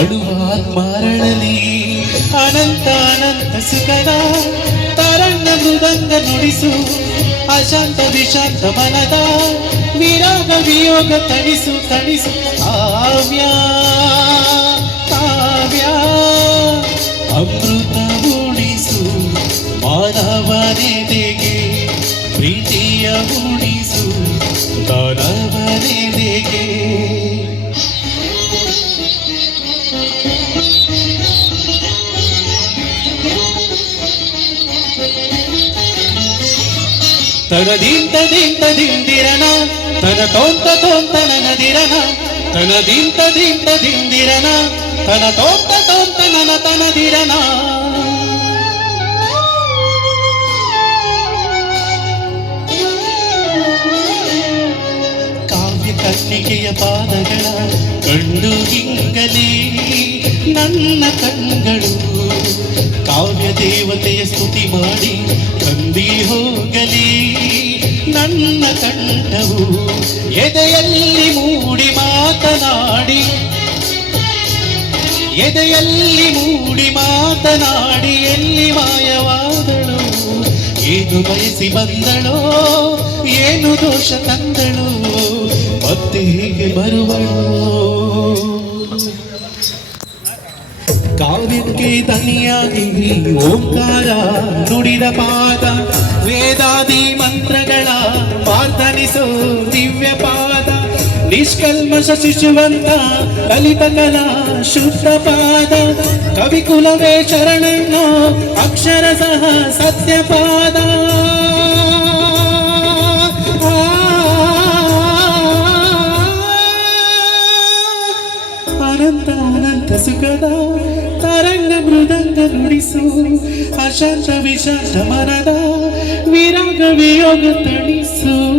ಅಳುವ ಮರಳಲಿ. ಅನಂತ ಅನಂತ ಸುಖದ ತರಂಗ ಮೃದಂಗ ನುಡಿಸು. ಅಶಾಂತ ವಿಶಾಂತ ಮನದ ವಿರಾಗ ವಿಯೋಗ ತಣಿಸು ತಣಿಸು. ಕಾವ್ಯ ಕಾವ್ಯ. ಅಮೃತ ಉಳಿಸು ಮಾನವನೆದೆಗೆ ಪ್ರೀತಿಯ ಉಳಿಸು ತನ ದಿಂತ ದಿಂತ ದಿಂದಿರನ ತನ ತೋಂತ ತೋಂತ ನನದಿರನ ತನ ದಿಂತ ದಿಂತ ದಿಂದಿರನ ತನ ತೋಂತ ತೋಂತ ನನ ತನದಿರನ ಕಾವ್ಯ ಕಣ್ಣಿಗೆಯ ಪಾದಗಳ ಕಂಡು ಹಿಂಗಲಿ ನನ್ನ ಕಣ್ಗಳು ಕಾವ್ಯ ದೇವತೆಯ ಸ್ತುತಿ ಮಾಡಿ ಕಂದಿ ಹೋಗಲಿ. ನನ್ನ ಕಂಠವು ಎದೆಯಲ್ಲಿ ಮೂಡಿ ಮಾತನಾಡಿ. ಎದೆಯಲ್ಲಿ ಮೂಡಿ ಮಾತನಾಡಿ ಎಲ್ಲಿ ಮಾಯವಾದಳು? ಏನು ಬಯಸಿ ಬಂದಳೋ? ಏನು ದೋಷ ತಂದಳು? ಮತ್ತೆ ಹೀಗೆ ಬರುವಳು? ಕಾವ್ಯಕ್ಕೆ ದನಿಯಾಗಿ ಓಂಕಾರ ನುಡಿದ ಪಾದ, ವೇದಾದಿ ಮಂತ್ರಗಳ ಪ್ರಾರ್ಥನಿಸೋ ದಿವ್ಯ ಪಾದ. ನಿಷ್ಕಲ್ಮಶ ಶಿಶುವಂತ ಲಲಿತ ಕಲಾ ಶುದ್ಧ ಪಾದ. ಕವಿಕುಲವೇ ಶರಣಣ್ಣ ಅಕ್ಷರ ಸಹ ಸತ್ಯಪಾದ. ಅನಂತ ಅನಂತ ಸುಖದ ತರಂಗ ಮೃದಂಗ ನುಡಿಸು. ಅಶಾಂತ ವಿಶಾಂತ ಮನದ ವಿರಾಗ ವಿಯೋಗ ತಣಿಸು.